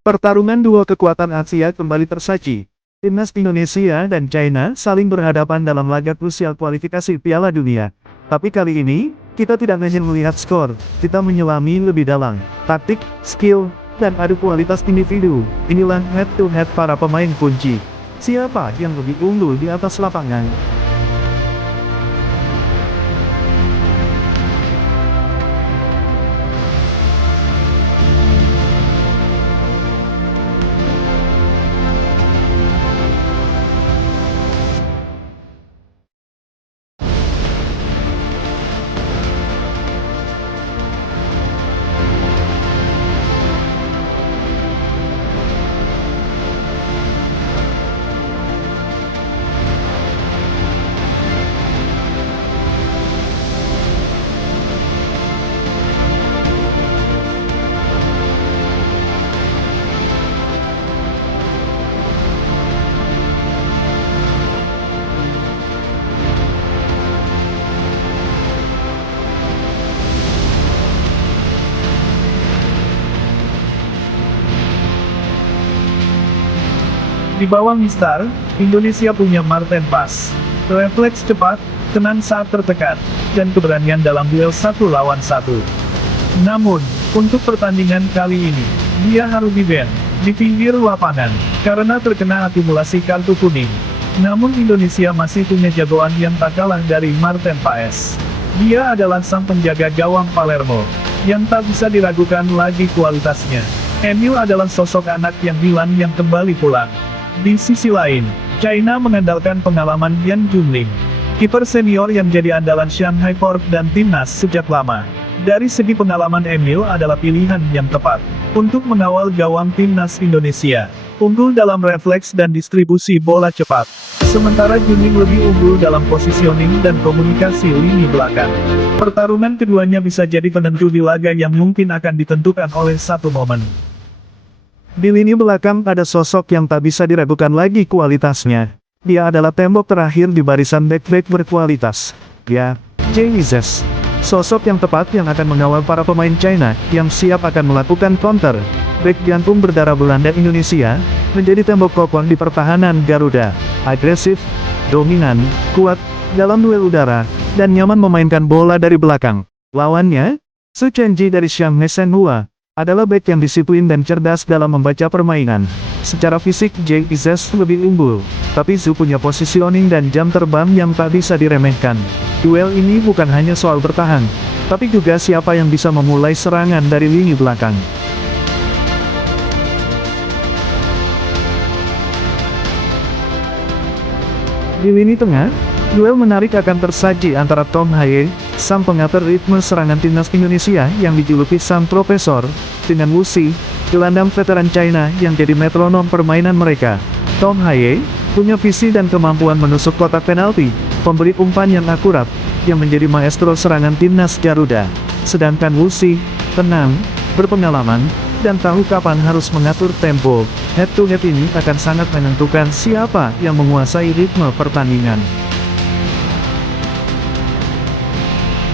Pertarungan dua kekuatan Asia kembali tersaji. Timnas Indonesia dan China saling berhadapan dalam laga krusial kualifikasi Piala Dunia. Tapi kali ini, kita tidak hanya melihat skor, kita menyelami lebih dalam taktik, skill, dan adu kualitas individu. Inilah head-to-head para pemain kunci. Siapa yang lebih unggul di atas lapangan? Di bawah Mistar, Indonesia punya Marten Pas. Refleks cepat, tenang saat tertekan, dan keberanian dalam duel 1 lawan 1. Namun, untuk pertandingan kali ini, dia harus di-ban di pinggir lapangan, karena terkena akumulasi kartu kuning. Namun Indonesia masih punya jagoan yang tak kalah dari Marten Paes. Dia adalah sang penjaga gawang Palermo, yang tak bisa diragukan lagi kualitasnya. Emil adalah sosok anak yang hilang yang kembali pulang. Di sisi lain, China mengandalkan pengalaman Yan Junling, kiper senior yang jadi andalan Shanghai Port dan timnas sejak lama. Dari segi pengalaman, Emil adalah pilihan yang tepat untuk mengawal gawang timnas Indonesia. Unggul dalam refleks dan distribusi bola cepat. Sementara Junling lebih unggul dalam positioning dan komunikasi lini belakang. Pertarungan keduanya bisa jadi penentu di laga yang mungkin akan ditentukan oleh satu momen. Di lini belakang ada sosok yang tak bisa diragukan lagi kualitasnya. Dia adalah tembok terakhir di barisan back-back berkualitas. Ya, Jay Izes. Sosok yang tepat yang akan mengawal para pemain China yang siap akan melakukan counter. Bek jantung berdarah Belanda Indonesia menjadi tembok kokoh di pertahanan Garuda. Agresif, dominan, kuat dalam duel udara, dan nyaman memainkan bola dari belakang. Lawannya, Su Chenji dari Shanghai Shenhua, adalah bek yang disiplin dan cerdas dalam membaca permainan. Secara fisik Jay Izes lebih unggul, tapi Zhu punya positioning dan jam terbang yang tak bisa diremehkan. Duel ini bukan hanya soal bertahan, tapi juga siapa yang bisa memulai serangan dari lini belakang. Di lini tengah, duel menarik akan tersaji antara Tom Hye, sang pengatur ritme serangan timnas Indonesia yang dijuluki sang profesor, dengan Wu Xi, gelandang veteran China yang jadi metronom permainan mereka. Tom Hye punya visi dan kemampuan menusuk kotak penalti, pemberi umpan yang akurat, yang menjadi maestro serangan timnas Garuda. Sedangkan Wu Xi, tenang, berpengalaman, dan tahu kapan harus mengatur tempo. Head-to-head ini akan sangat menentukan siapa yang menguasai ritme pertandingan.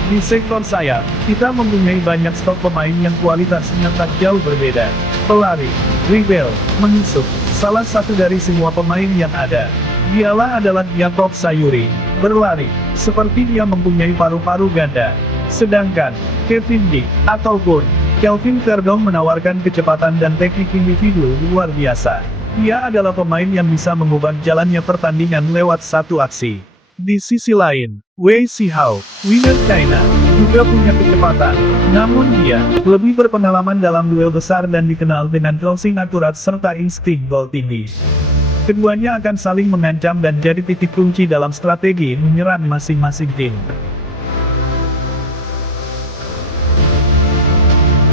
Di sektor sayap, kita mempunyai banyak stok pemain yang kualitasnya tak jauh berbeda. Pelari, Rebel, menusuk, salah satu dari semua pemain yang ada. Dialah adalah Yakob Sayuri, berlari, seperti dia mempunyai paru-paru ganda. Sedangkan, Kevin Dick, ataupun Kelvin Verdong menawarkan kecepatan dan teknik individu luar biasa. Dia adalah pemain yang bisa mengubah jalannya pertandingan lewat satu aksi. Di sisi lain, Wei Sihao, winger China, juga punya kecepatan. Namun dia lebih berpengalaman dalam duel besar dan dikenal dengan crossing akurat serta insting gol tinggi. Keduanya akan saling mengancam dan jadi titik kunci dalam strategi menyerang masing-masing tim.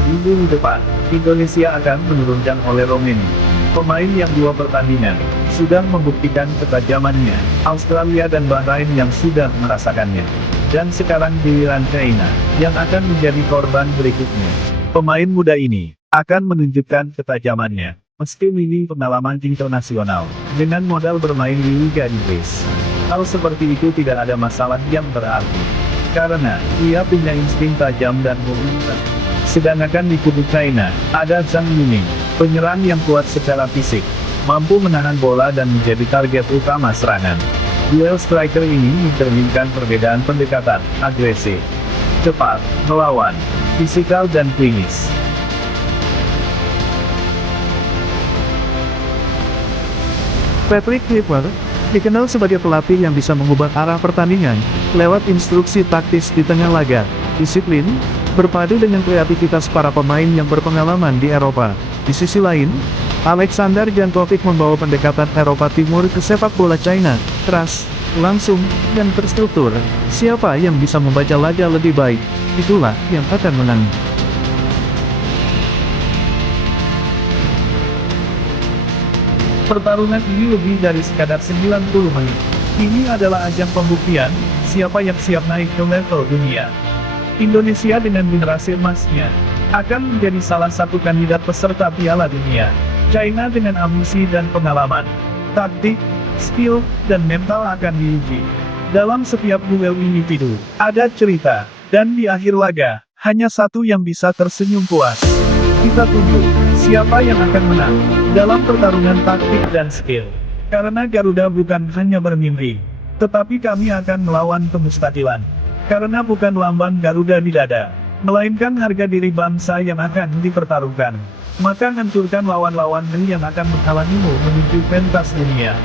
Di lini depan, Indonesia akan menurunkan oleh Romeni, pemain yang dua pertandingan sudah membuktikan ketajamannya. Australia dan Bahrain yang sudah merasakannya. Dan sekarang giliran China yang akan menjadi korban berikutnya. Pemain muda ini akan menunjukkan ketajamannya meski minim pengalaman internasional dengan modal bermain di Liga Inggris. Hal seperti itu tidak ada masalah yang berarti, karena ia punya insting tajam dan mobilitas. Sedangkan di kubu China, ada Zhang Yuning, penyerang yang kuat secara fisik, mampu menahan bola dan menjadi target utama serangan. Duel striker ini mencerminkan perbedaan pendekatan, agresif, cepat, melawan, fisikal dan klinis. Patrick Kluivert dikenal sebagai pelatih yang bisa mengubah arah pertandingan lewat instruksi taktis di tengah laga, disiplin, berpadu dengan kreativitas para pemain yang berpengalaman di Eropa. Di sisi lain, Alexander Jankovic membawa pendekatan Eropa Timur ke sepak bola China, keras, langsung, dan terstruktur. Siapa yang bisa membaca laga lebih baik, itulah yang akan menang. Pertarungan ini lebih dari sekadar 90 menit. Ini adalah ajang pembuktian, siapa yang siap naik ke level dunia. Indonesia dengan generasi emasnya, akan menjadi salah satu kandidat peserta Piala Dunia. China dengan ambisi dan pengalaman, taktik, skill, dan mental akan diuji. Dalam setiap duel individu, ada cerita, dan di akhir laga, hanya satu yang bisa tersenyum puas. Kita tunggu, siapa yang akan menang, dalam pertarungan taktik dan skill. Karena Garuda bukan hanya bermimpi, tetapi kami akan melawan kemustahilan. Karena bukan lambang Garuda di dada, melainkan harga diri bangsa yang akan dipertaruhkan. Maka hancurkan lawan-lawan yang akan menghalangimu menuju pentas dunia.